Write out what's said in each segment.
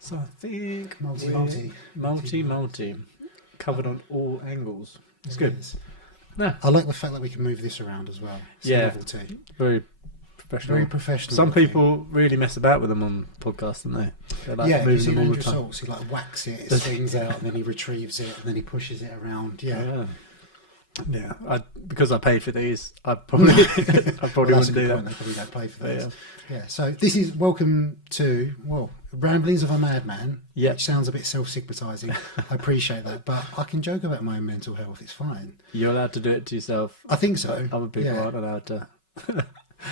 So I think multi. covered on all angles. It's It good. is. Yeah. I like the fact that we can move this around as well. It's Yeah. a novelty. Very professional. Very professional. Some looking. people really mess about with them on podcasts, don't they? They like Yeah, you've moving seen them all the Andrew time. Saltz. He like whacks it, it swings out, and then he retrieves it, and then he pushes it around. Yeah. Yeah. Because I paid for these, I probably Well, wouldn't that's a do good that. point. They probably don't play for But those. Yeah. So this is welcome to Ramblings of a Madman. Yeah. Which sounds a bit self-stigmatising. I appreciate that, but I can joke about my own mental health. It's fine. You're allowed to do it to yourself. I think so. Other people aren't allowed to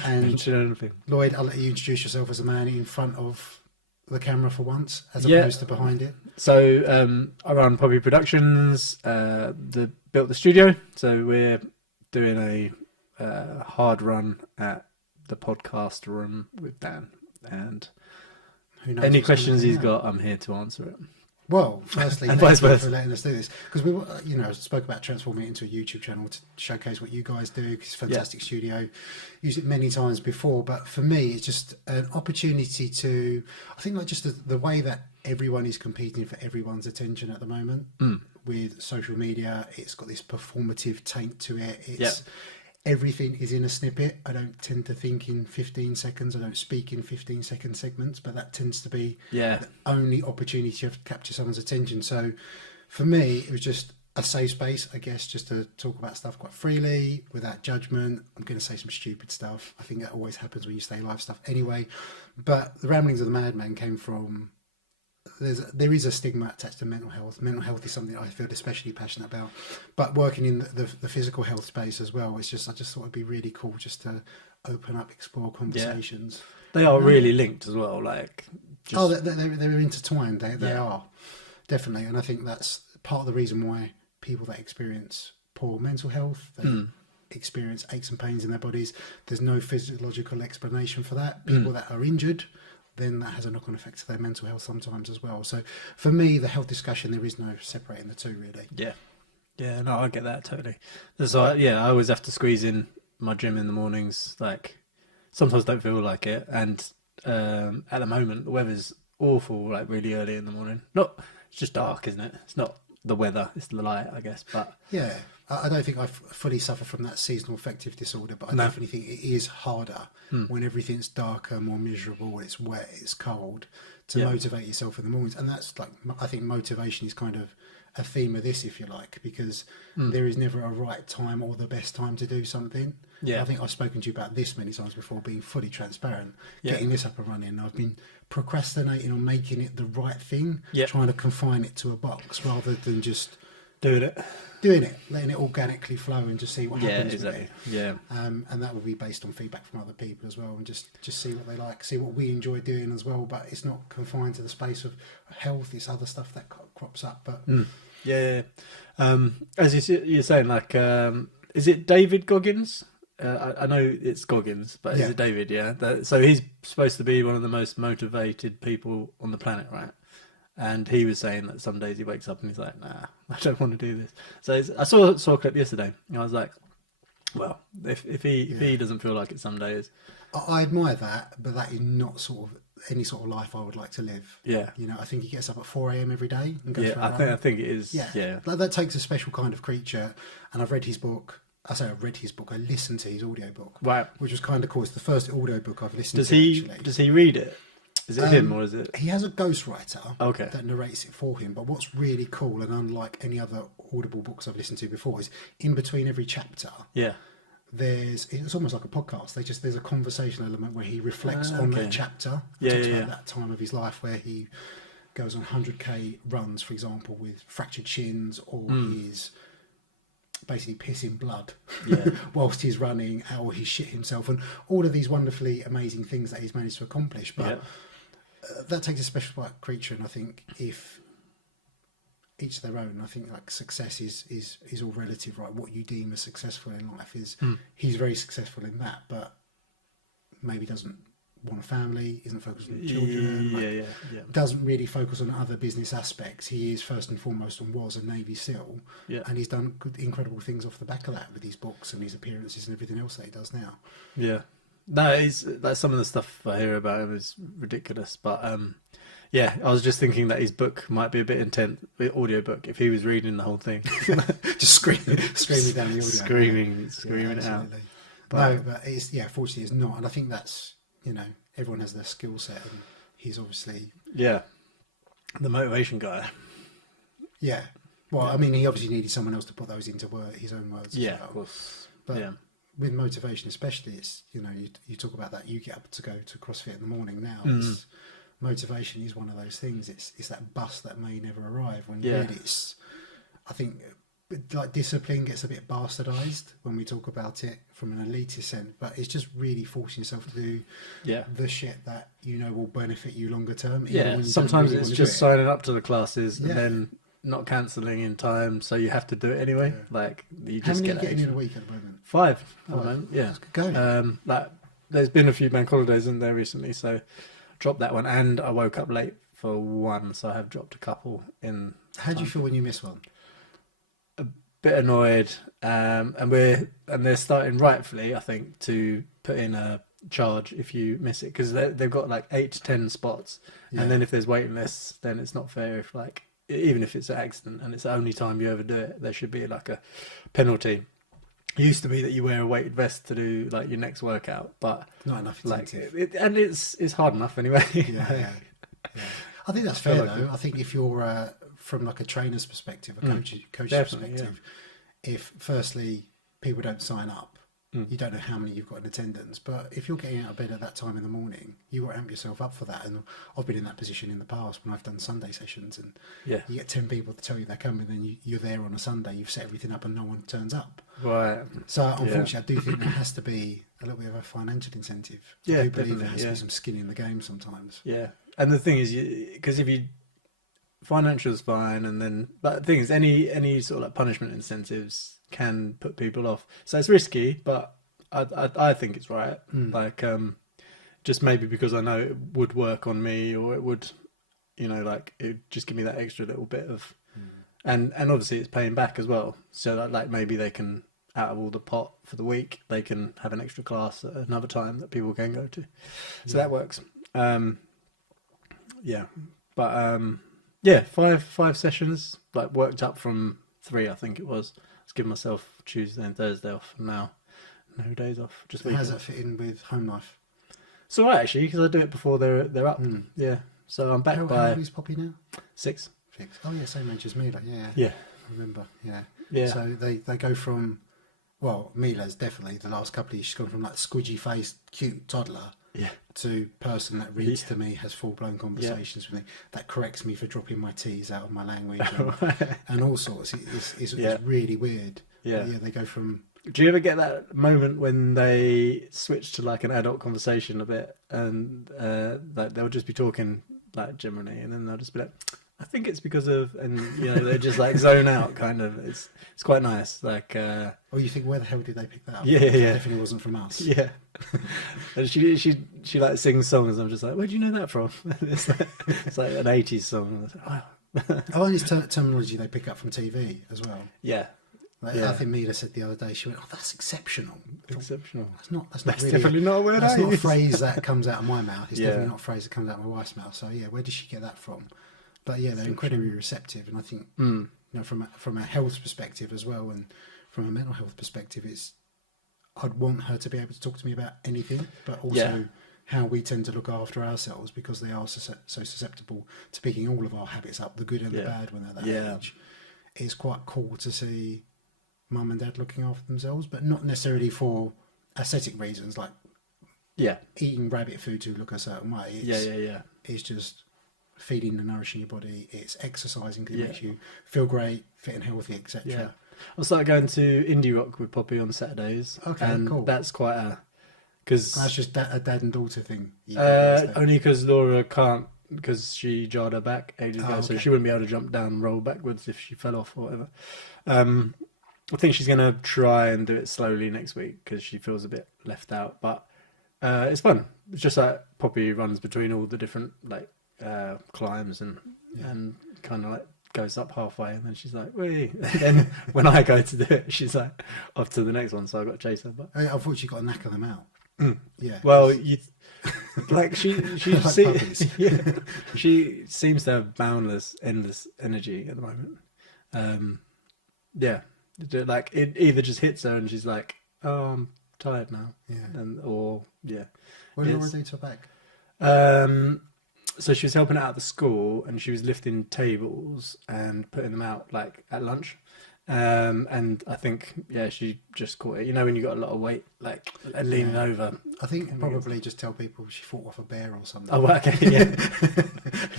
And mention anything. Lloyd, I'll let you introduce yourself as a man in front of the camera for once, as Yeah. opposed to behind it. So I run Poppy Productions, built the studio. So we're doing a hard run at the podcast room with Dan. And Who knows any what's questions gonna he's come out. got, I'm here to answer it. Well, firstly, And thank vice you versa. for letting us do this, because we, spoke about transforming it into a YouTube channel to showcase what you guys do. It's a fantastic studio, used it many times before, but for me, it's just an opportunity to. I think like just the way that everyone is competing for everyone's attention at the moment with social media. It's got this performative taint to it. It's everything is in a snippet. I don't tend to think in 15 seconds. I don't speak in 15-second segments, but that tends to be the only opportunity you have to capture someone's attention. So for me, it was just a safe space, I guess, just to talk about stuff quite freely, without judgment. I'm going to say some stupid stuff. I think that always happens when you say live stuff anyway. But the Ramblings of the Madman came from... There is a stigma attached to mental health. Mental health is something I feel especially passionate about. But working in the physical health space as well, I just thought it'd be really cool just to open up, explore conversations. Yeah. They are really linked as well. Like, they're intertwined. They are definitely, and I think that's part of the reason why people that experience poor mental health, they experience aches and pains in their bodies. There's no physiological explanation for that. People that are injured, then that has a knock-on effect to their mental health sometimes as well. So for me, the health discussion, there is no separating the two really. Yeah, no, I get that totally. So I always have to squeeze in my gym in the mornings. Like, sometimes don't feel like it, and at the moment the weather's awful. Like really early in the morning. It's just dark, isn't it? It's not the weather; it's the light, I guess. But yeah, I don't think I fully suffer from that seasonal affective disorder, but I definitely think it is harder when everything's darker, more miserable, it's wet, it's cold, to motivate yourself in the mornings. And that's like, I think motivation is kind of a theme of this, if you like, because there is never a right time or the best time to do something. I think I've spoken to you about this many times before, being fully transparent, getting this up and running. I've been procrastinating on making it the right thing, trying to confine it to a box rather than just doing it, letting it organically flow and just see what happens with it. And that will be based on feedback from other people as well, and just see what they like, see what we enjoy doing as well. But it's not confined to the space of health, it's other stuff that crops up. But as you're saying, like, is it David Goggins? I know it's Goggins, but is it David? So he's supposed to be one of the most motivated people on the planet, right? And he was saying that some days he wakes up and he's like, nah, I don't want to do this. So I saw a clip yesterday, and I was like, well, if he doesn't feel like it some days. I admire that, but that is not sort of any sort of life I would like to live. Yeah. You know, I think he gets up at 4 a.m. every day and goes for a run. I think it is. Yeah. That takes a special kind of creature. And I've read his book. I say I've read his book. I listened to his audiobook. Wow. Which was kind of cool. It's the first audiobook I've listened to, actually. Does he read it? Is it him or is it? He has a ghostwriter that narrates it for him. But what's really cool, and unlike any other Audible books I've listened to before, is in between every chapter. Yeah. It's almost like a podcast. There's a conversation element where he reflects on that chapter. Talks about that time of his life where he goes on 100k runs, for example, with fractured shins, or he's basically pissing blood whilst he's running, or he shit himself, and all of these wonderfully amazing things that he's managed to accomplish. But that takes a special creature, and I think if each their own, I think like success is all relative, right? What you deem as successful in life is he's very successful in that, but maybe doesn't want a family, isn't focused on children, doesn't really focus on other business aspects. He is first and foremost, and was, a Navy SEAL, and he's done incredible things off the back of that with his books and his appearances and everything else that he does now. No, like some of the stuff I hear about him is ridiculous, but Yeah, I was just thinking that his book might be a bit intense, audio book, if he was reading the whole thing. Just screaming down the audio. Screaming it out. Absolutely. No, but it's, fortunately it's not. And I think that's, everyone has their skill set, and he's obviously... Yeah, the motivation guy. Yeah. Well, I mean, he obviously needed someone else to put those into his own words. Yeah, as well. of course. But yeah. with motivation especially, it's, you talk about that, you get up to go to CrossFit in the morning now. It's, motivation is one of those things. It's that bus that may never arrive, when really it's, I think, like, discipline gets a bit bastardized when we talk about it from an elitist sense, but it's just really forcing yourself to do the shit that will benefit you longer term. Yeah, sometimes it's just signing up to the classes and then not cancelling in time, so you have to do it anyway. Like, you just How many are you getting in a week at the moment? 5 at the moment. Yeah, go. Like, there's been a few bank holidays in there recently, so dropped that one, and I woke up late for one, so I have dropped a couple in. How do you feel when you miss one? A bit annoyed, and they're starting, rightfully, I think, to put in a charge if you miss it, because they've got like 8 to 10 spots, and then if there's waiting lists, then it's not fair. If, like, even if it's an accident and it's the only time you ever do it, there should be like a penalty. It used to be that you wear a weighted vest to do like your next workout, but not enough incentive. And it's hard enough anyway. Yeah. I think that's fair though. I think if you're from like a trainer's perspective, a coach's perspective, if firstly people don't sign up, you don't know how many you've got in attendance. But if you're getting out of bed at that time in the morning, you got to amp yourself up for that. And I've been in that position in the past when I've done Sunday sessions, and you get 10 people to tell you they're coming, then you're there on a Sunday, you've set everything up and no one turns up. Right. So unfortunately, I do think there has to be a little bit of a financial incentive. I do believe there has to be some skin in the game sometimes. Yeah. And the thing is, because if you, financial's fine, and then, but the thing is, any sort of like punishment incentives can put people off. So it's risky, but I think it's right. Like, just maybe because I know it would work on me, or it would, like, it just give me that extra little bit of, and obviously it's paying back as well. So that, like, maybe they can, out of all the pot for the week, they can have an extra class at another time that people can go to. So that works. But 5 sessions, like, worked up from 3, I think it was. I was giving myself Tuesday and Thursday off, and now no days off. Just how does that fit in with home life? It's all right, actually, because I do it before they're up. Yeah, so I'm back by... How old is Poppy now? 6. 6. Oh yeah, same age as Mila. Yeah. I remember. Yeah. So they go from, well, Mila's definitely the last couple of years. She's gone from like squidgy faced, cute toddler to person that reads to me, has full blown conversations with me, that corrects me for dropping my T's out of my language and all sorts. It's really weird. Yeah, they go from. Do you ever get that moment when they switch to like an adult conversation a bit, and like they'll just be talking like generally, and then they'll just be like, I think it's because of, and they just like zone out, kind of. It's quite nice. Like, you think, where the hell did they pick that up? Yeah. It definitely wasn't from us. Yeah. And she like sings songs. I'm just like, where do you know that from? It's like an 80s song. Wow. And it's terminology they pick up from TV as well. Yeah. I think Mila said the other day, she went, "Oh, that's exceptional." Exceptional. That's really, definitely not a word. That's not a phrase that comes out of my mouth. It's definitely not a phrase that comes out of my wife's mouth. So where did she get that from? But they're incredibly receptive, and I think from a health perspective as well, and from a mental health perspective, I'd want her to be able to talk to me about anything, but also how we tend to look after ourselves, because they are so susceptible to picking all of our habits up, the good and the bad, when they're that age. It's quite cool to see mum and dad looking after themselves, but not necessarily for aesthetic reasons, like eating rabbit food to look a certain way. It's just feeding and nourishing your body. It's exercising because it makes you feel great, fit and healthy, etc. I started going to indie rock with Poppy on Saturdays. Okay, and cool. That's quite because that's just a dad and daughter thing. Only because Laura can't, because she jarred her back ages ago, so she wouldn't be able to jump down and roll backwards if she fell off or whatever. I think she's going to try and do it slowly next week because she feels a bit left out, but it's fun. It's just like Poppy runs between all the different like climbs and kind of like goes up halfway, and then she's like, wait. Then when I go to do it, she's like off to the next one, so I've got to chase her. But I've actually got to knacker them out. Well, Like she Like puppies. yeah, she seems to have boundless, endless energy at the moment. Yeah, like it either just hits her and she's like, "Oh, I'm tired now," Yeah. and or yeah, What did Laura it's do to her back? so she was helping out at the school and she was lifting tables and putting them out like at lunch. And I think yeah, she just caught it. You know when you got a lot of weight, like leaning Yeah. over. I think probably just tell people she fought off a bear or something. Oh, well, okay, yeah.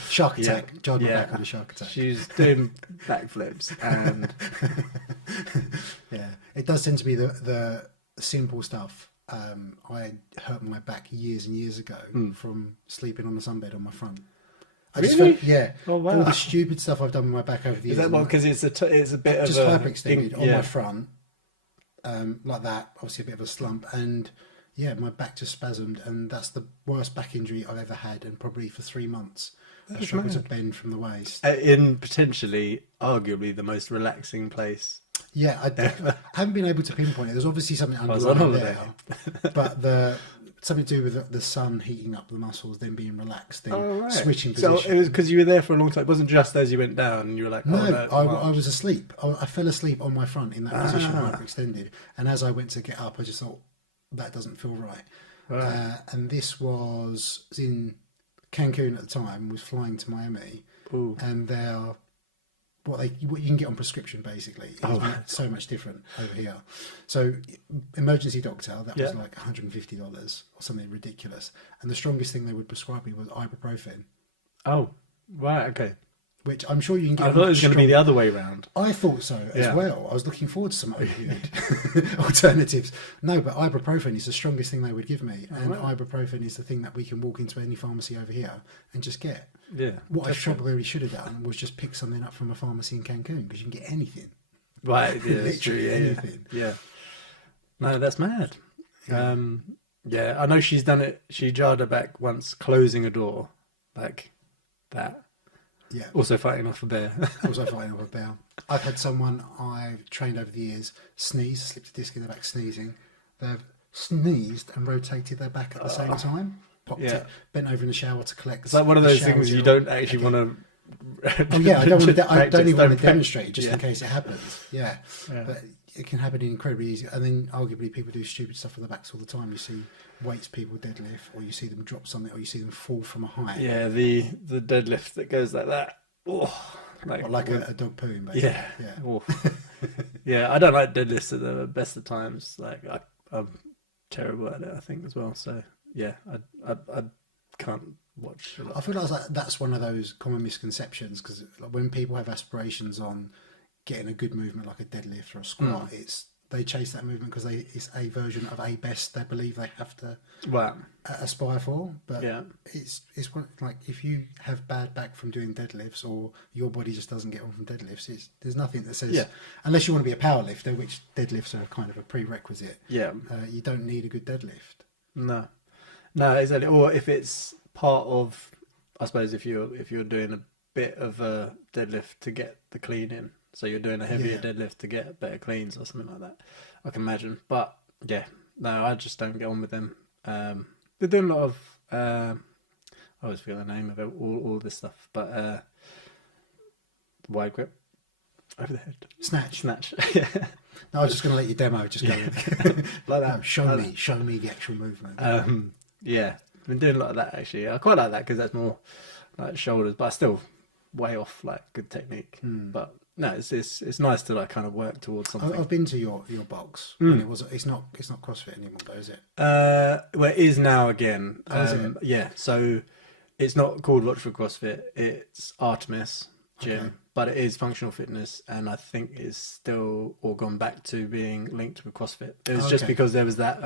Shark Yeah. attack. Jarred my Yeah. back with a shark attack. She's doing backflips and Yeah, it does tend to be the simple stuff. I hurt my back years and years ago from sleeping on the sunbed on my front. I just Really? felt, yeah. Oh, wow. All the stupid stuff I've done with my back over the is years. that one because it's a bit Just of a hyperextended on yeah. my front, like that. Obviously, a bit of a slump, and yeah, my back just spasmed, and that's the worst back injury I've ever had, and probably for 3 months. I struggled to bend from the waist. In potentially, arguably the most relaxing place. Yeah, I haven't been able to pinpoint it. There's obviously something was on underlying holiday. there, but something to do with the sun heating up the muscles, then being relaxed, then switching position. So it was because you were there for a long time. It wasn't just as you went down and you were like, No, oh, no, I was asleep. I fell asleep on my front in that position, hyperextended. And as I went to get up, I just thought, that doesn't feel right. And this was in Cancun at the time, was flying to Miami. Ooh. And they're what you can get on prescription basically is so much different over here. So emergency doctor, that was like $150 or something ridiculous. And the strongest thing they would prescribe me was ibuprofen. Oh, right, okay. Which I'm sure you can get. I thought it was going to be the other way round. I thought so as well. I was looking forward to some opioid alternatives. No, but ibuprofen is the strongest thing they would give me. And ibuprofen is the thing that we can walk into any pharmacy over here and just get. Yeah. What I probably should have done was just pick something up from a pharmacy in Cancun, because you can get anything. Right, yeah, Literally anything. Yeah. No, that's mad. Yeah, I know she's done it. She jarred her back once closing a door like that. Yeah. Also fighting off a bear. Also fighting off a bear. I've had someone I've trained over the years sneeze, slipped a disc in the back sneezing. They've sneezed and rotated their back at the same time. Popped it, bent over in the shower to collect. It's like one of those things you don't actually want to. Oh yeah, I don't want to. I don't even want to demonstrate just yeah. in case it happens. Yeah. But it can happen incredibly easy. And then arguably people do stupid stuff on the backs all the time. You see weights people deadlift, or you see them drop something, or you see them fall from a height. Yeah, the deadlift that goes like that. Oh, like a dog pooing, basically. Yeah, yeah. Oh. Yeah, I don't like deadlifts at the best of times. Like I'm terrible at it, I think, as well. So yeah, I can't watch a lot. I feel like that's one of those common misconceptions, because when people have aspirations on getting a good movement like a deadlift or a squat, they chase that movement because it's a version of a best they believe they have to aspire for. But it's like if you have bad back from doing deadlifts, or your body just doesn't get on from deadlifts, there's nothing that says, unless you want to be a power lifter, which deadlifts are kind of a prerequisite. Yeah, you don't need a good deadlift. No, exactly. Or if it's part of, I suppose, if you're doing a bit of a deadlift to get the clean in. So you're doing a heavier deadlift to get better cleans or something like that, I can imagine. But yeah, no, I just don't get on with them. They're doing a lot of, I always forget the name of it, all this stuff, but wide grip, over the head. Snatch. Yeah. No, I was just going to let you demo, just go like that. No, show me the actual movement. Yeah, I've been doing a lot of that actually. I quite like that because that's more like shoulders, but I still way off like good technique. But no, it's nice to like kind of work towards something. I've been to your box. And it's not CrossFit anymore though, is it? Well, it is now again. Is it? Yeah, so it's not called Watchford CrossFit. It's Artemis Gym, but it is functional fitness, and I think it's still all gone back to being linked with CrossFit. It was just because there was that.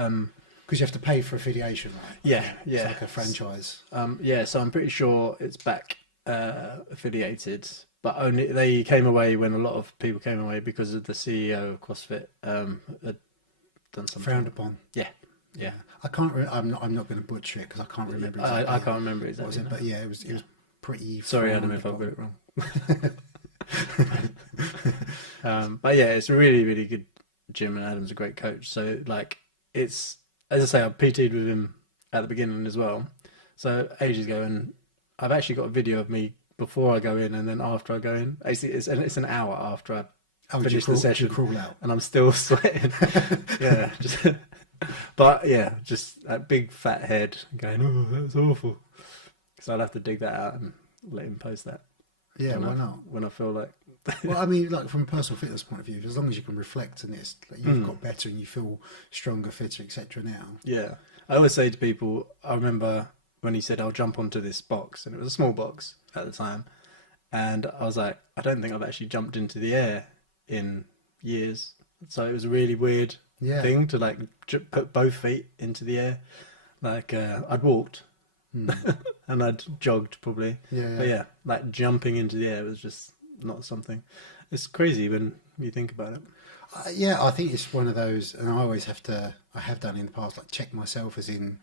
Because you have to pay for affiliation, right? Yeah. It's like a franchise. Yeah, so I'm pretty sure it's back affiliated. But only they came away when a lot of people came away because of the CEO of CrossFit had done something frowned upon. Yeah. I can't. I'm not going to butcher it because I can't remember. Exactly I can't remember exactly. What was it? But yeah, it was pretty. Sorry, Adam, if I've got it wrong. But yeah, it's a really, really good gym, and Adam's a great coach. So like, it's, as I say, I PT'd with him at the beginning as well. So ages ago, and I've actually got a video of me before I go in and then after I go in. It's an hour after I finish the session, do you crawl out? and I'm still sweating. Yeah, just but yeah, just that big fat head going, oh, that was awful. So I'll have to dig that out and let him post that. Yeah, why not? When I feel like. Well, I mean, like from a personal fitness point of view, as long as you can reflect on this, like you've got better and you feel stronger, fitter, etc. now. Yeah, I always say to people, I remember when he said, I'll jump onto this box, and it was a small box at the time, and I was like, I don't think I've actually jumped into the air in years. So it was a really weird thing to like put both feet into the air. Like I'd walked and I'd jogged probably. But yeah, like jumping into the air was just not something. It's crazy when you think about it. Yeah, I think it's one of those, and I have done in the past, like check myself, as in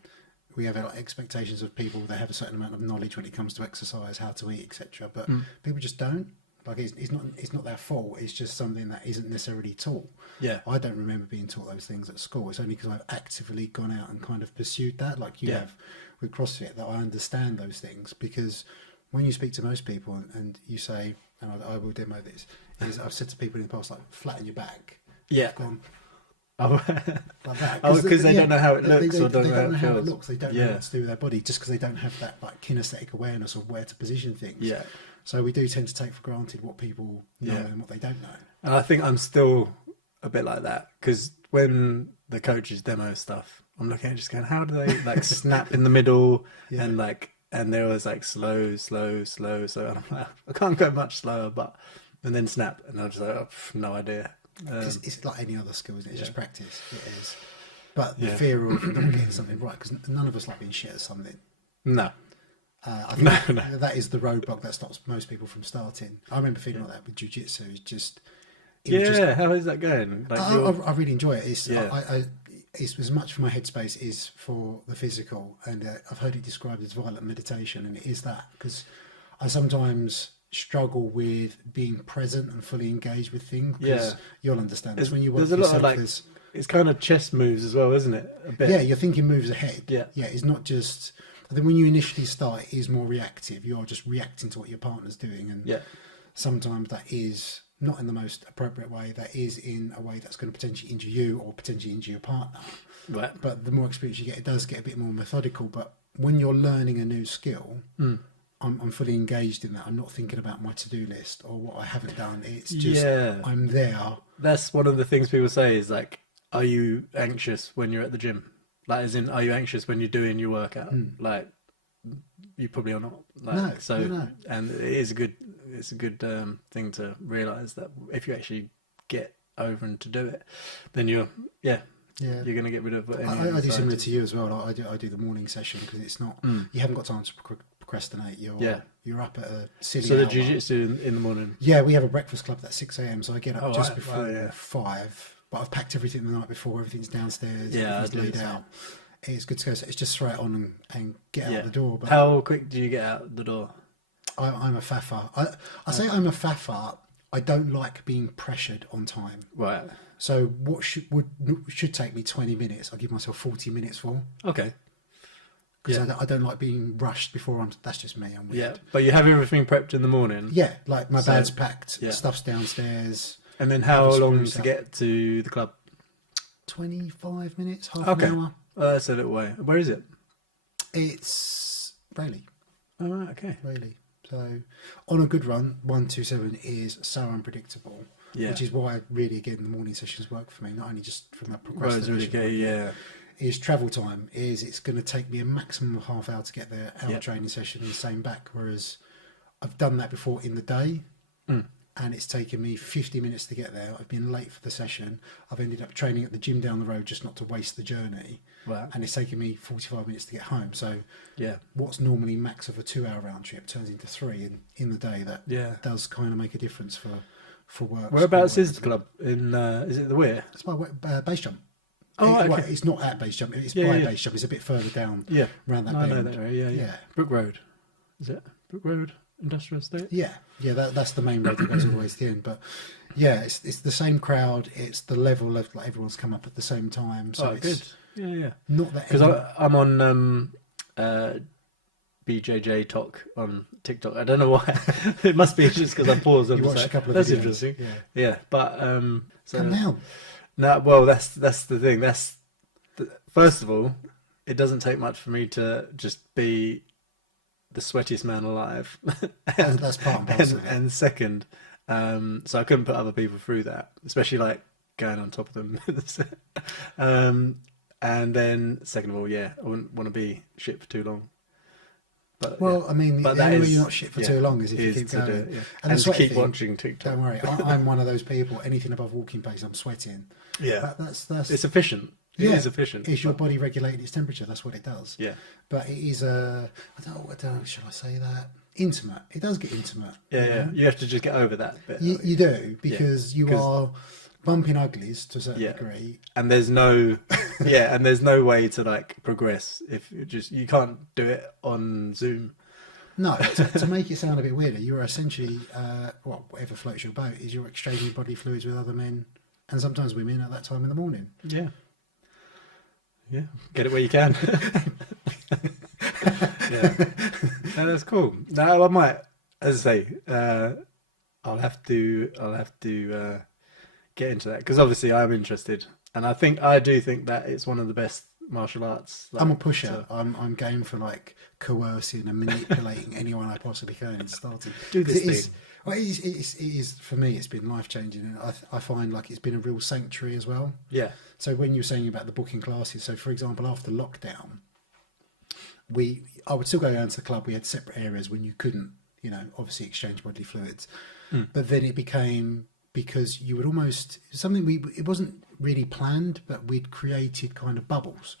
we have like expectations of people that have a certain amount of knowledge when it comes to exercise, how to eat, etc. But people just don't. Like it's not their fault. It's just something that isn't necessarily taught. Yeah, I don't remember being taught those things at school. It's only because I've actively gone out and kind of pursued that, like you have with CrossFit, that I understand those things. Because when you speak to most people and you say, and I will demo this, is I've said to people in the past, like flatten your back. Yeah. I've gone, like that. Because they don't know how it looks, or they don't know how it feels. looks. They don't know what to do with their body, just because they don't have that like kinesthetic awareness of where to position things. Yeah. So we do tend to take for granted what people know and what they don't know. And I think I'm still a bit like that, because when the coaches demo stuff, I'm looking at it just going, how do they like snap in the middle and like, and there was like slow. So and I'm like, I can't go much slower, and then snap, and I'm just like, no idea. It's like any other skill, isn't it? It's just practice. It is. But the fear of not getting something right, because none of us like being shit at something. No. I think that is the roadblock that stops most people from starting. I remember feeling like that with jiu-jitsu. How is that going? Like I really enjoy it. It's as much for my headspace is for the physical, and I've heard it described as violent meditation, and it is that, because I sometimes struggle with being present and fully engaged with things. Because you'll understand this when you work. There's a lot of like, it's kind of chess moves as well, isn't it? A bit. Yeah, you're thinking moves ahead. Yeah, it's not just. I think when you initially start, it is more reactive. You are just reacting to what your partner's doing, and sometimes that is not in the most appropriate way. That is in a way that's going to potentially injure you or potentially injure your partner. Right. But the more experience you get, it does get a bit more methodical. But when you're learning a new skill, I'm fully engaged in that. I'm not thinking about my to-do list or what I haven't done. It's just I'm there. That's one of the things people say is like, are you anxious when you're at the gym? Like, as in, are you anxious when you're doing your workout? Like, you probably are not. Like, no. And it's a good thing to realise that if you actually get over and to do it, then you're going to get rid of any I do similar to you as well. I do the morning session, because it's not you haven't got time to procrastinate. You're up at a silly hour. So the jiu-jitsu in the morning. Yeah, we have a breakfast club at 6 a.m. So I get up just before 5. But I've packed everything the night before. Everything's downstairs. Everything's laid out. It's good to go. So it's just throw it on and get out the door. But how quick do you get out the door? I'm a faffer. I say I'm a faffer. I don't like being pressured on time. Right. So what should take me 20 minutes, I give myself 40 minutes for. Okay. Because I don't like being rushed before that's just me. I'm weird. Yeah, but you have everything prepped in the morning. Yeah, like my bag's packed, stuff's downstairs. And then how long to get to the club? 25 minutes, half an hour. That's a little way. Where is it? It's Rayleigh. Oh, right, okay. Rayleigh. So on a good run, 127 is so unpredictable. Yeah. Which is why really, again, the morning sessions work for me, not only just from that procrastination. Is travel time. It's going to take me a maximum of half hour to get there, hour training session and the same back. Whereas I've done that before in the day. And it's taken me 50 minutes to get there. I've been late for the session. I've ended up training at the gym down the road just not to waste the journey. Wow. And it's taken me 45 minutes to get home. So what's normally max of a 2-hour round trip turns into 3 in the day. That does kind of make a difference for work. Whereabouts is the club? Is it the Weir? It's by base jump. Okay. Well, it's not at base jump. It's by base jump. It's a bit further down around that bend. I know that area, yeah. Brook Road. Is it? Brook Road? Industrial estate. That's the main road that goes all the way to the end. But it's the same crowd. It's the level of like everyone's come up at the same time. So good. Yeah. Not that because I'm on BJJ talk on TikTok. I don't know why. It must be just because I paused. You watched a couple of that's videos. Interesting. Yeah, but so Come down. no. Well, that's the thing. First of all, it doesn't take much for me to just be the sweatiest man alive. That's part and parcel of it. And second, so I couldn't put other people through that, especially like going on top of them. And then second of all, I wouldn't want to be shit for too long. But, well, I mean, but the only way you're not shit for too long is if you keep going. It, And to keep watching TikTok. Don't worry, I'm one of those people. Anything above walking pace, I'm sweating. Yeah, that's it's efficient. It is efficient. It's your body regulating its temperature. That's what it does. Yeah. But it is I don't know. Should I say that? Intimate. It does get intimate. Yeah. You have to just get over that bit. You do, because you are bumping uglies to a certain degree. And there's no way to like progress if you can't do it on Zoom. No, to make it sound a bit weirder, you're essentially whatever floats your boat is you're exchanging body fluids with other men and sometimes women at that time in the morning. Yeah. Yeah. Get it where you can. Yeah. No, that's cool. No, I might, as I say, I'll have to get into that because obviously I'm interested, and I do think that it's one of the best martial arts. Like, I'm a pusher. I'm game for like coercing and manipulating anyone I possibly can and starting. Do this thing. It is for me. It's been life changing, and I find like it's been a real sanctuary as well. Yeah. So when you're saying about the booking classes, so for example, after lockdown, I would still go down to the club. We had separate areas when you couldn't, obviously exchange bodily fluids, but then it became, because you would almost it wasn't really planned, but we'd created kind of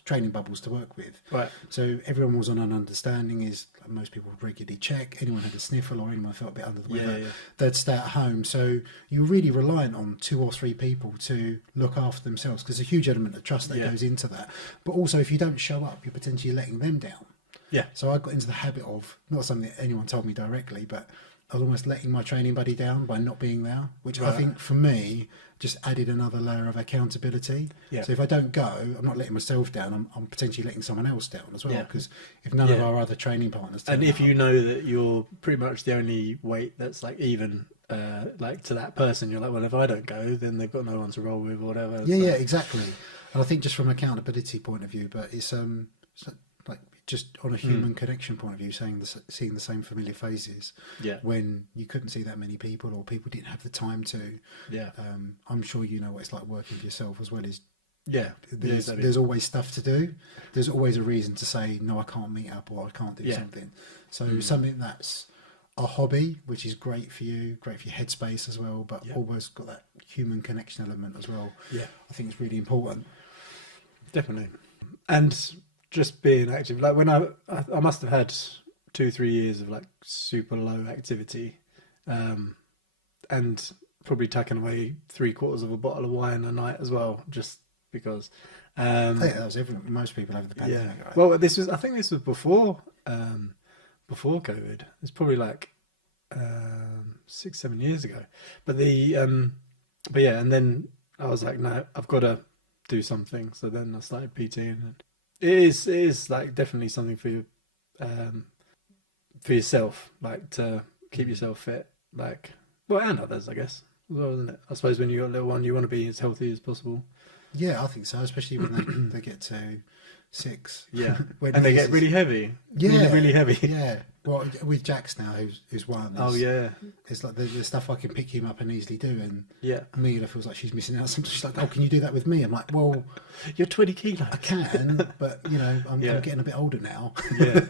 training bubbles to work with. Right. So everyone was on an understanding is like most people would regularly check. Anyone had a sniffle or anyone felt a bit under the weather, they'd stay at home. So you're really reliant on 2 or 3 people to look after themselves because there's a huge element of trust that goes into that. But also, if you don't show up, you're potentially letting them down. Yeah. So I got into the habit of, not something that anyone told me directly, but I was almost letting my training buddy down by not being there, which I think for me just added another layer of accountability. Yeah. So if I don't go, I'm not letting myself down. I'm potentially letting someone else down as well. Because if none of our other training partners, and if you know that you're pretty much the only weight that's like even, like to that person, you're like, well, if I don't go, then they've got no one to roll with or whatever. Yeah, exactly. And I think just from an accountability point of view, but it's like just on a human connection point of view, seeing the same familiar faces when you couldn't see that many people or people didn't have the time to. Yeah. I'm sure you know what it's like working for yourself as well. There's always stuff to do. There's always a reason to say, no, I can't meet up or I can't do something. So something that's a hobby, which is great for you, great for your headspace as well, but always got that human connection element as well. Yeah. I think it's really important. Definitely. And just being active, like when I must have had 2-3 years of like super low activity, and probably tucking away 3/4 of a bottle of wine a night as well, just because. I think that was everyone. Most people have the pandemic. Yeah. Right? Well, I think this was before COVID. It's probably like 6-7 years ago. But and then I was like, no, I've got to do something. So then I started PTing. And it is like definitely something for yourself, like to keep yourself fit, like, well, and others, I guess, as well, isn't it? I suppose when you got a little one, you want to be as healthy as possible. Yeah, I think so, especially when they get to 6. Yeah, and they get really heavy. Yeah, really heavy. Yeah. Well, with Jax now, who's 1. Oh yeah. It's like the stuff I can pick him up and easily do, and Amelia feels like she's missing out. Sometimes she's like, "Oh, can you do that with me?" I'm like, "Well, you're 20 kilos. I can, but I'm getting a bit older now." Yeah.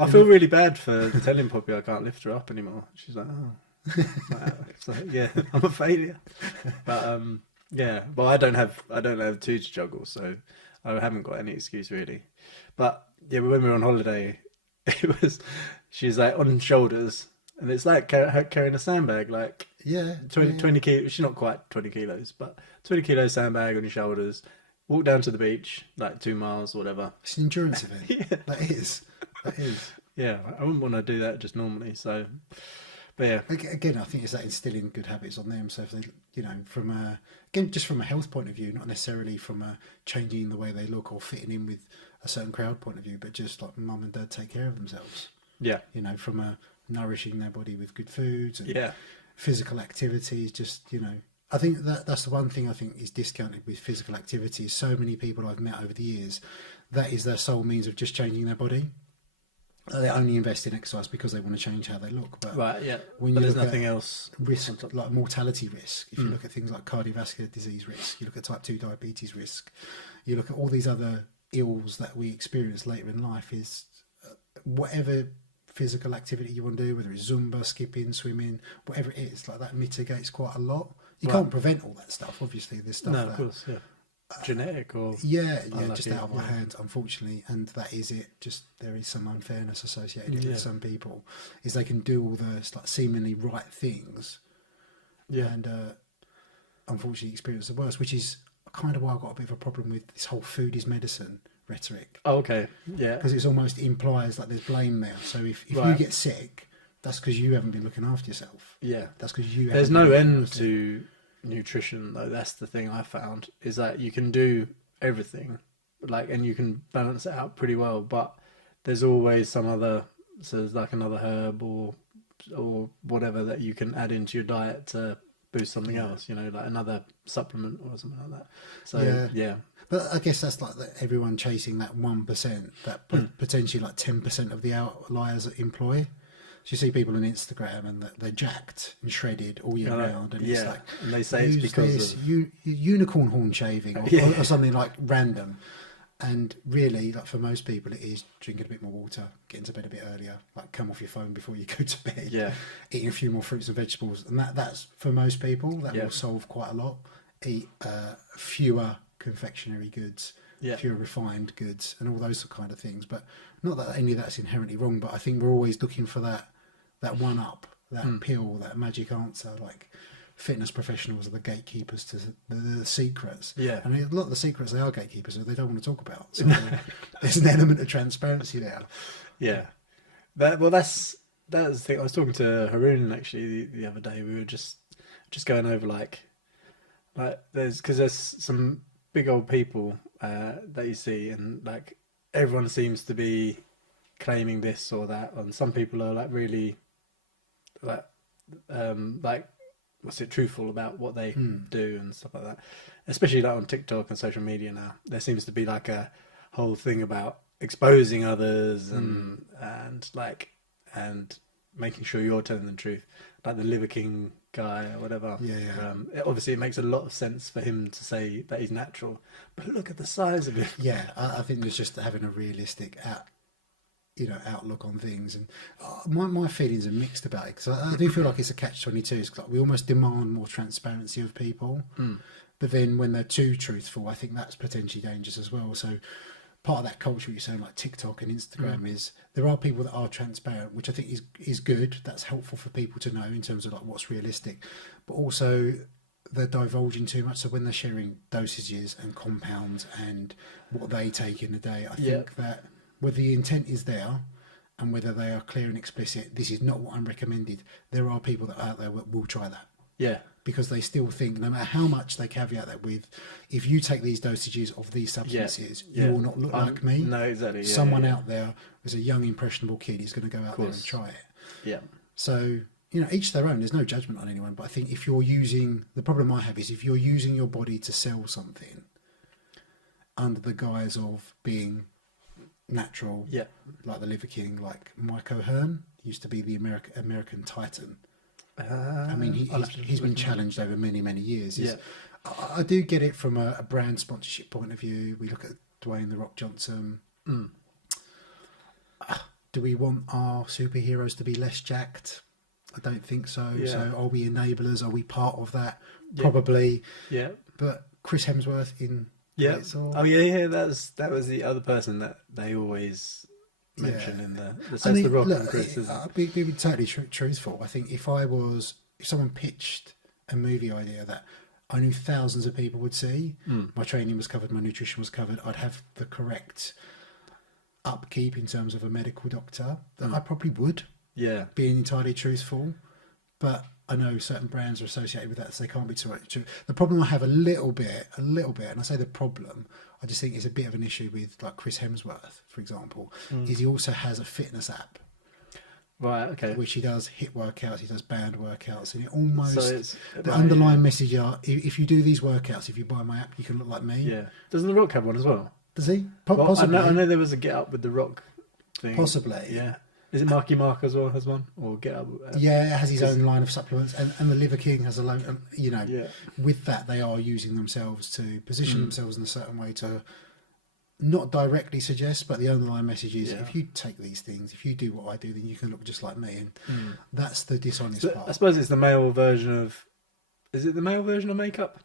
I feel really bad for telling Poppy I can't lift her up anymore. She's like, "Oh." Yeah, I'm a failure. But but I don't have 2 to juggle, so I haven't got any excuse really. But yeah, when we were on holiday, she's like on shoulders, and it's like carrying a sandbag, like 20 kilos. She's not quite 20 kilos, but 20 kilo sandbag on your shoulders. Walk down to the beach, like 2 miles or whatever. It's an endurance event. Yeah, that is. Yeah, I wouldn't want to do that just normally. So, but yeah, again, I think it's that instilling good habits on them. So if they, just from a health point of view, not necessarily from a changing the way they look or fitting in with a certain crowd point of view, but just like mum and dad take care of themselves. Yeah. You know, from nourishing their body with good foods and Yeah. physical activities. Just, you know, I think that's the one thing I think is discounted with physical activity. Is so many people I've met over the years, that is their sole means of just changing their body. They only invest in exercise because they want to change how they look. But Right. Yeah. when But you there's look nothing at else. risk, like mortality risk, if you look at things like cardiovascular disease risk, you look at type 2 diabetes risk, you look at all these other ills that we experience later in life, is whatever physical activity you want to do, whether it's Zumba, skipping, swimming, whatever it is, like that mitigates quite a lot. You Right. can't prevent all that stuff, obviously. There's stuff No, that, of course. Yeah. Genetic or yeah, unlucky, just out of our yeah. hands, unfortunately, and that is it. Just there is some unfairness associated Yeah. with some people, is they can do all the like seemingly right things, Yeah. and unfortunately experience the worst, which is kind of why I've got a bit of a problem with this whole food is medicine rhetoric, Oh, okay. Yeah. because it almost implies like there's blame there. So if you Right. get sick, that's because you haven't been looking after yourself. Yeah. That's because you. There's haven't no been looking end after- to nutrition, though. That's the thing I found, is that you can do everything, like, and you can balance it out pretty well, but there's always some other, so there's like another herb or whatever that you can add into your diet to boost something else, you know, like another supplement or something like that. So yeah. But I guess that's like everyone chasing that 1%, that potentially like 10% of the outliers employ. So you see people on Instagram and they're jacked and shredded all year round, and it's like, and they say it's use because this of unicorn horn shaving or something like random. And really, like for most people, it is drinking a bit more water, getting to bed a bit earlier, like come off your phone before you go to bed, eating a few more fruits and vegetables, and that's for most people that will solve quite a lot. Eat fewer confectionery goods, fewer refined goods, and all those kind of things. But not that any of that's inherently wrong, but I think we're always looking for that one up, that pill, that magic answer. Like fitness professionals are the gatekeepers to the secrets. Yeah. And a lot of the secrets they are gatekeepers that they don't want to talk about. So there's an element of transparency there. Yeah. That's the thing. I was talking to Haroon actually the other day. We were just going over like there's some big old people that you see, and like everyone seems to be claiming this or that, and some people are like really like what's it, truthful about what they do and stuff like that. Especially like on TikTok and social media now, there seems to be like a whole thing about exposing others and making sure you're telling the truth, like the Liver King guy or whatever. Obviously it makes a lot of sense for him to say that he's natural, but look at the size of him. I think there's just having a realistic outlook on things, and my feelings are mixed about it, because I do feel like it's a catch-22. It's like we almost demand more transparency of people, but then when they're too truthful, I think that's potentially dangerous as well. So part of that culture you're saying, like TikTok and Instagram, is there are people that are transparent, which I think is good. That's helpful for people to know in terms of like what's realistic, but also they're divulging too much. So when they're sharing dosages and compounds and what they take in a day, I think that whether the intent is there and whether they are clear and explicit, this is not what I'm recommended, there are people that are out there that will try that. Yeah. Because they still think, no matter how much they caveat that with, if you take these dosages of these substances, you will not look like me. No, exactly. Someone out there as a young, impressionable kid is going to go out there and try it. Yeah. So, each their own. There's no judgment on anyone. But I think if you're using, the problem I have is if you're using your body to sell something under the guise of being natural, like the Liver King, like Mike O'Hearn used to be the American Titan. I mean, he's been challenged over many, many years. I do get it from a brand sponsorship point of view. We look at Dwayne "The Rock" Johnson. Do we want our superheroes to be less jacked? I don't think so. So are we enablers? Are we part of that? Probably. Yeah. But Chris Hemsworth in that was the other person that they always mention in the Rock and Chris. I'll be totally truthful. I think if someone pitched a movie idea that I knew thousands of people would see, my training was covered, my nutrition was covered, I'd have the correct upkeep in terms of a medical doctor, that I probably would. Yeah. Being entirely truthful. But I know certain brands are associated with that, so they can't be too true. The problem I have a little bit, and I say the problem, I just think it's a bit of an issue with like Chris Hemsworth, for example, is he also has a fitness app. Right. Okay. which he does hit workouts, he does band workouts, and it almost So it's the underlying message are if you do these workouts, if you buy my app, you can look like me. Yeah. Doesn't The Rock have one as well? Does he? Well, Possibly. I know there was a Get Up with The Rock thing. Possibly. Yeah. Is it Marky Mark as well has one, or Get Up? Yeah, it has his own line of supplements, and the Liver King has a loan. You know, Yeah. with that they are using themselves to position themselves in a certain way to not directly suggest, but the underlying message is if you take these things, if you do what I do, then you can look just like me, and that's the dishonest part. I suppose it's the male version of. Is it the male version of makeup?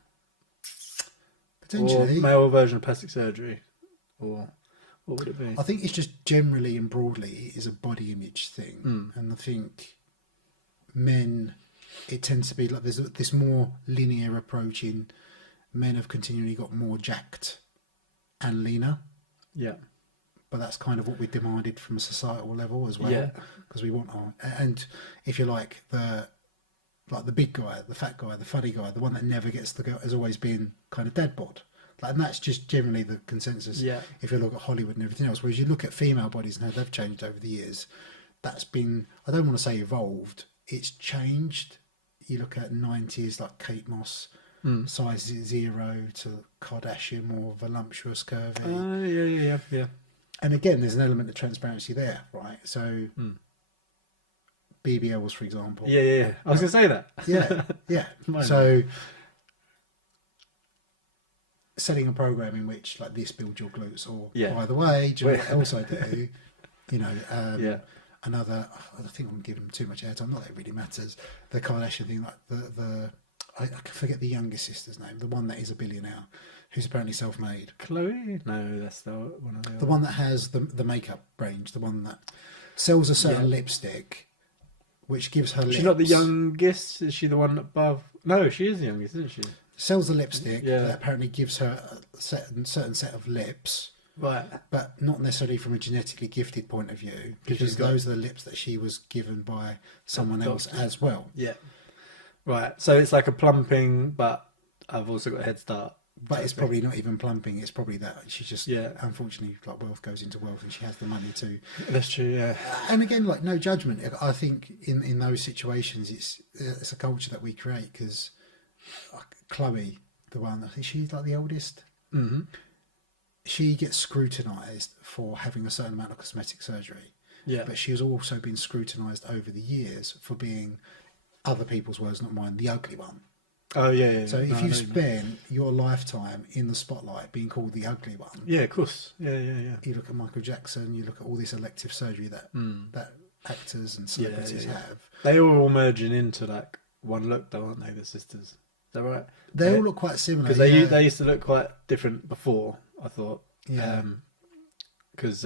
Potentially, Or male version of plastic surgery, or what would it be? I think it's just generally and broadly it is a body image thing, and I think men, it tends to be like there's this more linear approach in men have continually got more jacked and leaner. Yeah. But that's kind of what we demanded from a societal level as well. Yeah. Because we want our, and if you like the big guy, the fat guy, the funny guy, the one that never gets the girl has always been kind of dad bod. Like, and that's just generally the consensus. Yeah. If you look at Hollywood and everything else, whereas you look at female bodies and how they've changed over the years, that's been, I don't want to say evolved, it's changed. You look at 90s like Kate Moss, size 0 to Kardashian, more voluptuous, curvy. Yeah. And again, there's an element of transparency there, right? So BBLs, for example. Yeah. I was going to say that. Yeah. So setting a program in which like this builds your glutes, or by the way, do you know what else I do? You know, another. I think I'm giving them too much airtime. Not that it really matters. The Kardashian thing, like I forget the youngest sister's name, the one that is a billionaire, who's apparently self-made. Chloe? No, that's the one of the other. The one that has the makeup range, the one that sells a certain lipstick, which gives her lips. She's not the youngest. Is she the one above? No, she is the youngest, isn't she? Sells the lipstick that apparently gives her a certain set of lips. Right. But not necessarily from a genetically gifted point of view, because those are the lips that she was given by someone else as well. Yeah. Right. So it's like a plumping, but I've also got a head start. But it's probably not even plumping. It's probably that she's just, unfortunately, like wealth goes into wealth, and she has the money to. That's true. Yeah. And again, like no judgment. I think in those situations, it's a culture that we create because Chloe, the one, I think she's like the oldest. Mm-hmm. She gets scrutinised for having a certain amount of cosmetic surgery. Yeah. But she has also been scrutinised over the years for being, other people's words, not mine, the ugly one. Oh yeah. So if you spend your lifetime in the spotlight being called the ugly one, yeah, of course, yeah. You look at Michael Jackson, you look at all this elective surgery that actors and celebrities have. They are all merging into like one look, though, aren't they? The sisters, is that right? They all look quite similar because they used to look quite different before. I thought, because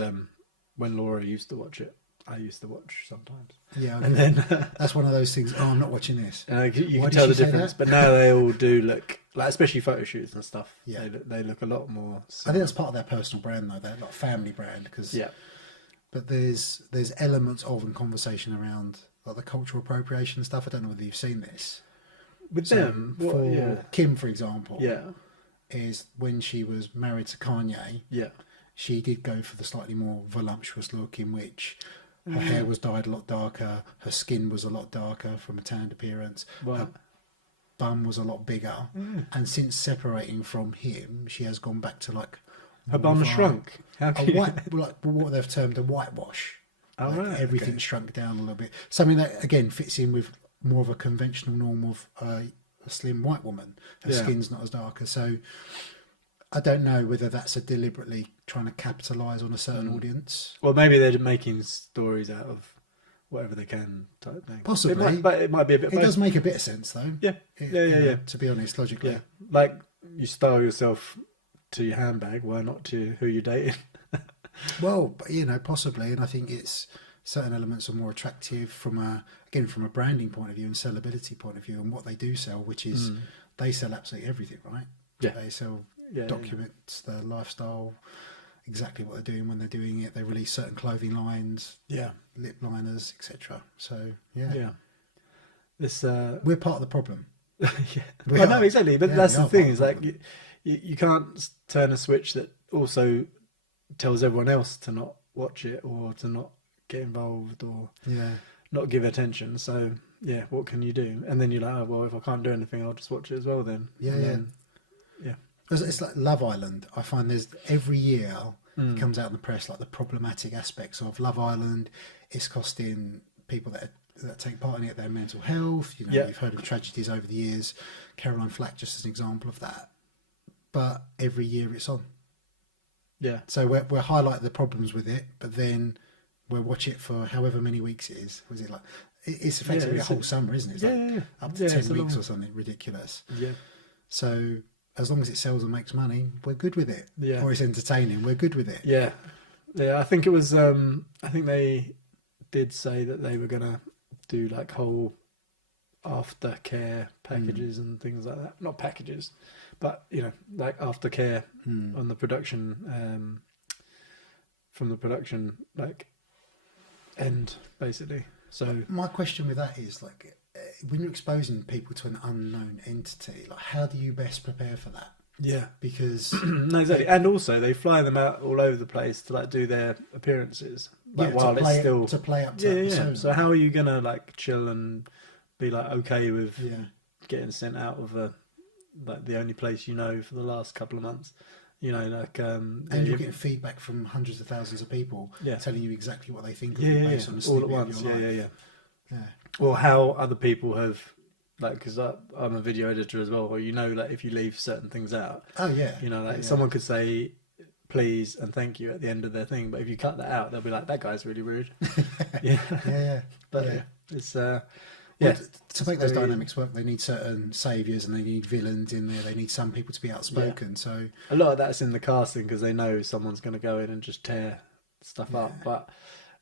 when Laura used to watch it, I used to watch sometimes. Yeah, and then that's one of those things. Oh, I'm not watching this. You can tell the difference, but now they all do look like, especially photo shoots and stuff. Yeah, they look a lot more similar. I think that's part of their personal brand, though. They're like family brand, because But there's elements of and conversation around like the cultural appropriation stuff. I don't know whether you've seen this with them. Kim, for example, is when she was married to Kanye. Yeah, she did go for the slightly more voluptuous look, in which her hair was dyed a lot darker, her skin was a lot darker from a tanned appearance, her bum was a lot bigger, and since separating from him, she has gone back to like her bum shrunk. What they've termed a whitewash. Everything shrunk down a little bit. Something that again fits in with more of a conventional norm of a slim white woman. Her skin's not as darker, so I don't know whether that's a deliberately trying to capitalise on a certain audience. Well, maybe they're making stories out of whatever they can type thing. Possibly. But it might be a bit. It does make a bit of sense, though. Yeah. To be honest, logically. Yeah. Like you style yourself to your handbag, why not to who you're dating? Well, possibly, and I think it's certain elements are more attractive from a branding point of view and sellability point of view, and what they do sell, which is they sell absolutely everything, right? Yeah. They sell documents, their lifestyle, exactly what they're doing when they're doing it. They release certain clothing lines, lip liners, etc. So this we're part of the problem. I know exactly, but that's the thing. Is like you can't turn a switch that also tells everyone else to not watch it or to not get involved or not give attention. So yeah, what can you do? And then you're like, oh, well, if I can't do anything, I'll just watch it as well then. Yeah, And yeah. then, yeah. It's like Love Island. I find there's every year it comes out in the press like the problematic aspects of Love Island. It's costing people that take part in it their mental health. You know, Yeah. you've heard of tragedies over the years. Caroline Flack just as an example of that. But every year it's on. Yeah. So we're highlighting the problems with it, but then we'll watch it for however many weeks it is. Was it like it's effectively a whole summer, isn't it? It's like up to 10 weeks or something ridiculous. Yeah. So as long as it sells and makes money, we're good with it. Yeah. Or it's entertaining, we're good with it. Yeah. Yeah. I think it was. I think they did say that they were gonna do like whole aftercare packages and things like that. Not packages, but you know, like aftercare on the production, from the production like end basically. So My question with that is like, when you're exposing people to an unknown entity, like how do you best prepare for that? yeah. Because No, exactly. And also they fly them out all over the place to like do their appearances. Like while it's still to play up to yeah, that yeah. persona. So how are you gonna like chill and be like okay with Yeah. getting sent out of like the only place you know for the last couple of months? You know, like And you're getting feedback from hundreds of thousands of people telling you exactly what they think of you based on a all snippet at once. of your life. Yeah. Yeah. Or how other people have, like, because I'm a video editor as well, or you know, like if you leave certain things out, Oh yeah. you know, like Yeah. someone could say please and thank you at the end of their thing, but if you cut that out, they'll be like, that guy's really rude. Yeah. Yeah. But Yeah. it's Well, to make those dynamics work, they need certain saviours and they need villains in there. They need some people to be outspoken. So a lot of that's in the casting because they know someone's going to go in and just tear stuff up. But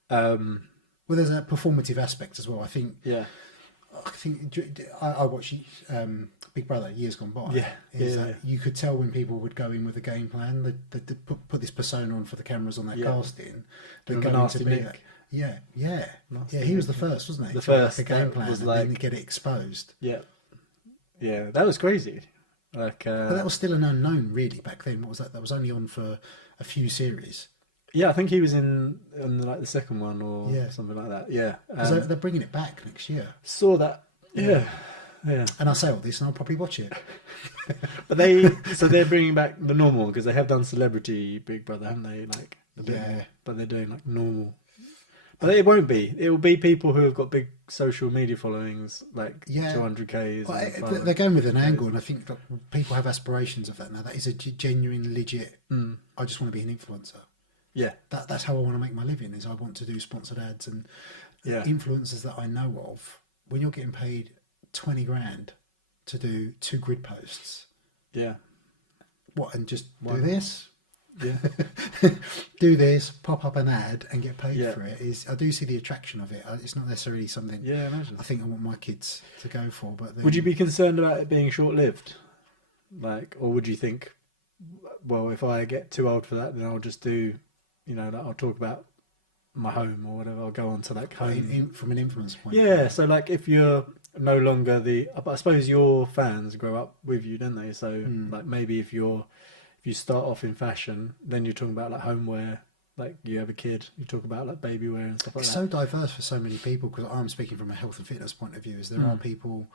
well, there's a performative aspect as well. I think I watched Big Brother years gone by. You could tell when people would go in with a game plan. They put this persona on for the cameras on their casting. They're going to be that. Yeah. He was the first, wasn't he? The first like a game plan was and like then get it exposed. Yeah, that was crazy. Like, but that was still an unknown, really, back then. What was that? That was only on for a few series. Yeah, I think he was in like the second one or something like that. Yeah, they're bringing it back next year. Saw that. Yeah. And I'll say all this, and I'll probably watch it. But they're bringing back the normal one because they have done Celebrity Big Brother, haven't they? Like, but they're doing like normal. But it won't be. It will be people who have got big social media followings, like 200Ks. Well, they're going with an angle, and I think that people have aspirations of that now. That is a genuine, legit. I just want to be an influencer. Yeah, that's how I want to make my living. Is I want to do sponsored ads and influencers that I know of. When you're getting paid 20 grand to do 2 grid posts, and just do this. Yeah, do this, pop up an ad and get paid for it. I do see the attraction of it. It's not necessarily something imagine. I think I want my kids to go for. But then, would you be concerned about it being short-lived? Like, or would you think, well, if I get too old for that, then I'll just do, you know, like I'll talk about my home or whatever. I'll go on to like home from an influence point. Yeah, so like if you're no longer I suppose your fans grow up with you, don't they? So like maybe if you start off in fashion, then you're talking about like homeware, like you have a kid, you talk about like baby wear and stuff like that. It's so diverse for so many people, because I'm speaking from a health and fitness point of view, is there are people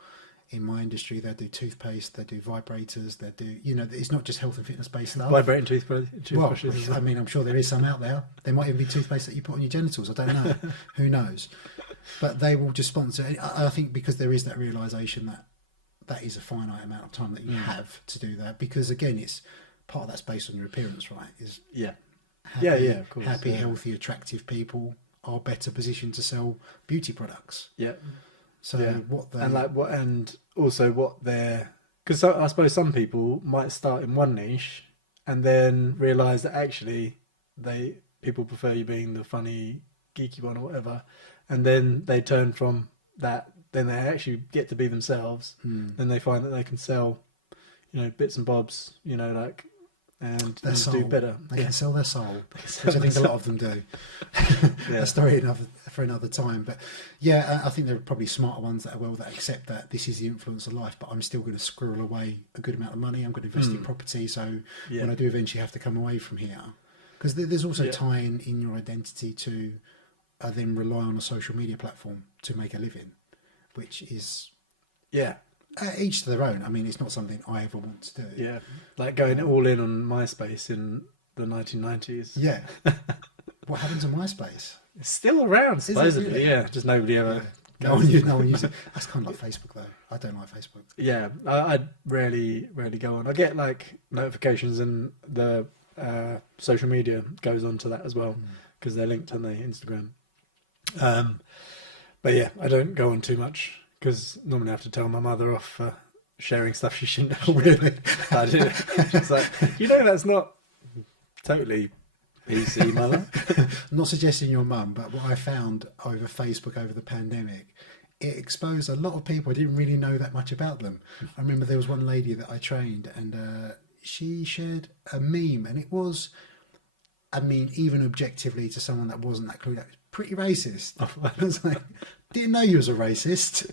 in my industry that do toothpaste, they do vibrators, they do, you know, it's not just health and fitness based stuff. Vibrating toothbrushes. Well, I mean, I'm sure there is some out there. There might even be toothpaste that you put on your genitals. I don't know. Who knows? But they will just sponsor. I think because there is that realisation that is a finite amount of time that you have to do that, because again, it's part of that's based on your appearance, right? Is happy, of course, happy, healthy, attractive people are better positioned to sell beauty products. Yeah. So what they and also what they're, because I suppose some people might start in one niche and then realise that actually people prefer you being the funny, geeky one or whatever, and then they turn from that. Then they actually get to be themselves. Then they find that they can sell, you know, bits and bobs, you know, like. And do better. They can sell their soul, which I think a lot of them do. A story for another time. But I think there are probably smarter ones that accept that this is the influence of life, but I'm still going to squirrel away a good amount of money. I'm going to invest in property, so when I do eventually have to come away from here, because there's also tying in your identity to then rely on a social media platform to make a living, which is Yeah. each to their own. I mean, it's not something I ever want to do. Yeah. Like going all in on MySpace in the 1990s. Yeah. What happened to MySpace? It's still around, supposedly. really? Yeah. Just nobody ever. Yeah. No one uses it. That's kind of like Facebook, though. I don't like Facebook. Yeah. I rarely go on. I get like notifications and the social media goes on to that as well because they're linked on the Instagram. But yeah, I don't go on too much because normally I have to tell my mother off for sharing stuff she shouldn't have. Really? I do. She's like, that's not totally PC, mother. I'm not suggesting your mum, but what I found over Facebook over the pandemic, it exposed a lot of people. I didn't really know that much about them. I remember there was one lady that I trained, and she shared a meme, and it was, I mean, even objectively to someone that wasn't that clued up, pretty racist. I was like, didn't know you was a racist.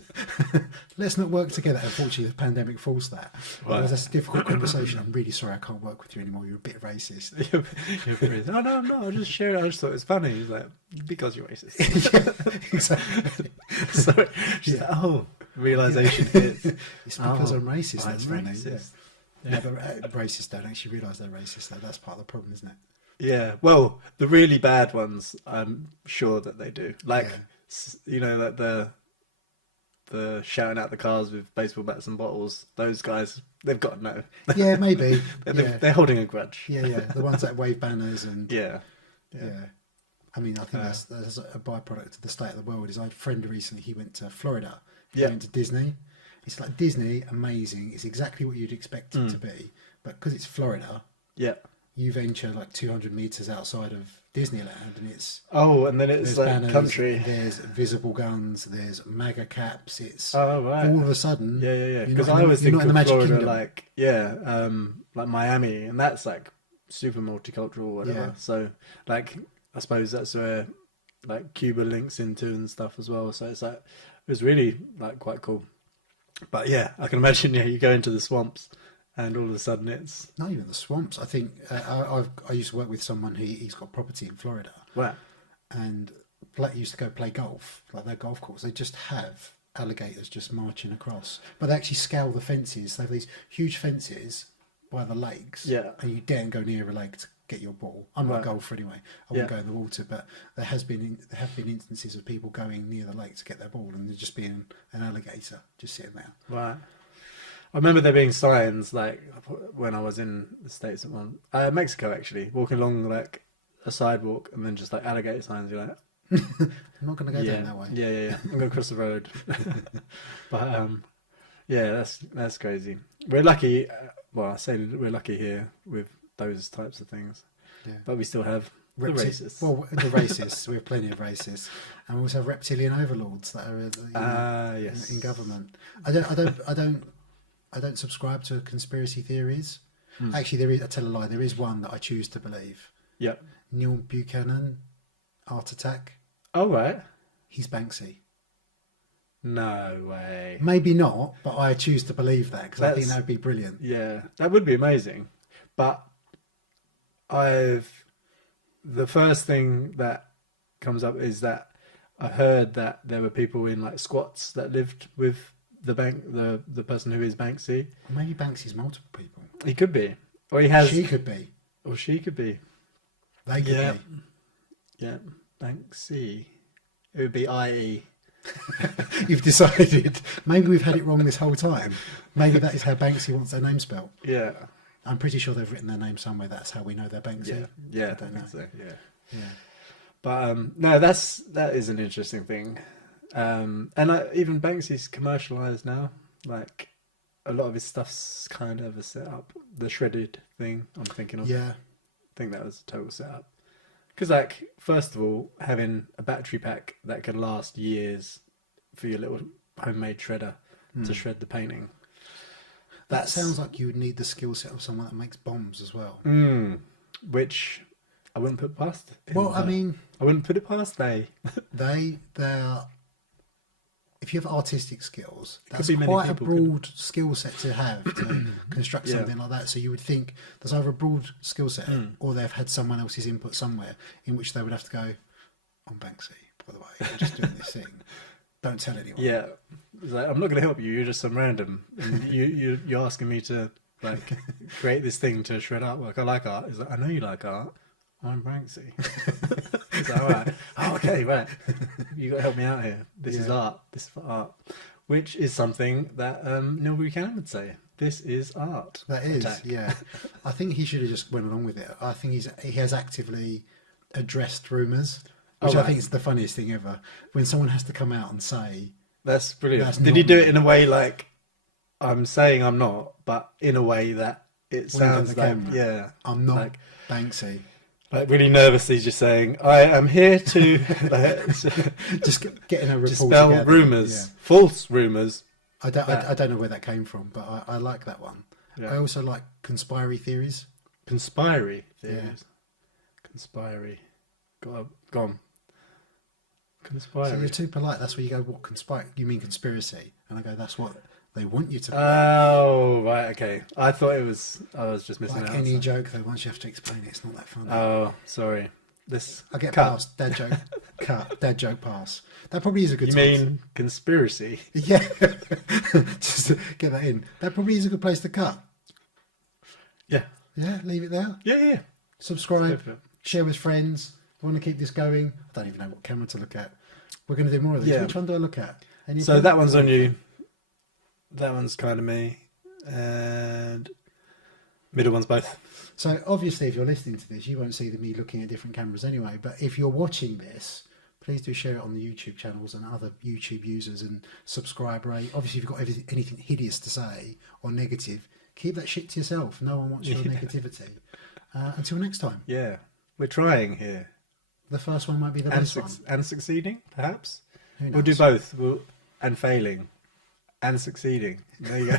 Let's not work together. Unfortunately, the pandemic forced that. Right. That's a difficult conversation. I'm really sorry I can't work with you anymore. You're a bit racist. You're racist. Oh, no, I'm not. I'll just share it. I just thought it was funny. He's like, because you're racist. Yeah, exactly. Sorry. She's like, oh, realisation hits. It's because I'm racist. I'm That's funny. racist. Yeah, but racists don't actually realise they're racist. Though. That's part of the problem, isn't it? Yeah. Well, the really bad ones, I'm sure that they do. Like, like the shouting out the cars with baseball bats and bottles. Those guys, they've got to know. Yeah, maybe. They're holding a grudge. Yeah. The ones that wave banners and Yeah. I mean, I think that's a byproduct of the state of the world. Is I had a friend recently. He went to Florida. He went to Disney. It's like Disney, amazing. It's exactly what you'd expect it to be, but because it's Florida, you venture like 200 meters outside of Disneyland, and it's and then it's like banners, country. There's visible guns. There's MAGA caps. It's all of a sudden. Yeah. Because I always think of Florida like Miami, and that's like super multicultural, or whatever. Yeah. So like I suppose that's where like Cuba links into and stuff as well. So it's like it was really like quite cool. But yeah, I can imagine. Yeah, you go into the swamps, and all of a sudden it's not even the swamps. I think I used to work with someone he's got property in Florida. Wow. And used to go play golf, like their golf course. They just have alligators just marching across, but they actually scale the fences. They have these huge fences by the lakes, and you daren't go near a lake to get your ball. I'm not a golfer anyway. I won't go in the water, but there have been instances of people going near the lake to get their ball, and there just being an alligator just sitting there. Right. I remember there being signs like when I was in the States at Mexico actually, walking along like a sidewalk and then just like alligator signs. You're like, I'm not going to go down that way. Yeah. I'm going to cross the road. But that's crazy. We're lucky. I say we're lucky here with those types of things. Yeah. But we still have the racists. Well, the racists. We have plenty of racists, and we also have reptilian overlords that are in government. I don't subscribe to conspiracy theories. Actually, I tell a lie. There is one that I choose to believe. Yeah. Neil Buchanan, Art Attack. Oh, right. He's Banksy. No way. Maybe not, but I choose to believe that because I think that would be brilliant. Yeah, that would be amazing. But the first thing that comes up is that I heard that there were people in like squats that lived with the person who is Banksy. Or maybe Banksy's multiple people. He could be, or he has. She could be, or she could be. They could be. Yeah, Banksy. It would be IE. You've decided. Maybe we've had it wrong this whole time. Maybe that is how Banksy wants their name spelled. Yeah. I'm pretty sure they've written their name somewhere. That's how we know they're Banksy. Yeah. I don't know. So. Yeah. But no, that is an interesting thing. And even Banksy's commercialized now. Like a lot of his stuff's kind of a setup. The shredded thing I'm thinking of. Yeah. I think that was a total setup. Because, like, first of all, having a battery pack that can last years for your little homemade shredder to shred the painting. That sounds like you would need the skill set of someone that makes bombs as well. Which I wouldn't put past. I mean, I wouldn't put it past they're. If you have artistic skills, that's be quite a broad skill set to have to construct Yeah. something like that. So you would think there's either a broad skill set or they've had someone else's input somewhere in which they would have to go, I'm Banksy, by the way. I'm just doing this thing. Don't tell anyone. Yeah. It's like, I'm not going to help you. You're just some random. And you're asking me to like create this thing to shred artwork. I like art. It's like, I know you like art. I'm Branksy. It's like, all right. Oh, okay, right. You got to help me out here. This is art. This is for art. Which is something that Neil Buchanan would say. This is art. That is, yeah. I think he should have just went along with it. I think he has actively addressed rumours, which I think is the funniest thing ever. When someone has to come out and say... That's brilliant. Did he do it in a way like, I'm saying I'm not, but in a way that it sounds like, yeah. I'm not like, Banksy. Like really nervously just saying, I am here to... just getting a report dispel together. rumours, false rumours. I don't know where that came from, but I like that one. Yeah. I also like conspiracy theories. Conspiracy theories. Yeah. Conspiracy. Gone. Conspiracy. So you're too polite. That's where you go, what conspiracy? You mean conspiracy? And I go, that's what they want you to. Oh, right, okay. I thought I was just missing out. Like any joke, though, once you have to explain it, it's not that funny. Oh, sorry. I get past. Dad joke. Cut. Dad joke pass. That probably is a good You mean conspiracy? Yeah. Just to get that in. That probably is a good place to cut. Yeah. Yeah, leave it there. Yeah. Subscribe. Share with friends. We want to keep this going. I don't even know what camera to look at. We're going to do more of these. Which one do I look at? So that one's on you. That one's kind of me. And middle one's both. So obviously if you're listening to this, you won't see me looking at different cameras anyway. But if you're watching this, please do share it on the YouTube channels and other YouTube users and subscribe rate. Obviously if you've got anything hideous to say or negative, keep that shit to yourself. No one wants your negativity. Until next time. Yeah. We're trying here. The first one might be the best one. And succeeding, perhaps. We'll do both. And failing. And succeeding. There you go.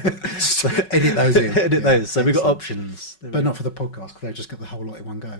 Edit those in. Edit those. So we've got options. But not for the podcast, because they've just got the whole lot in one go.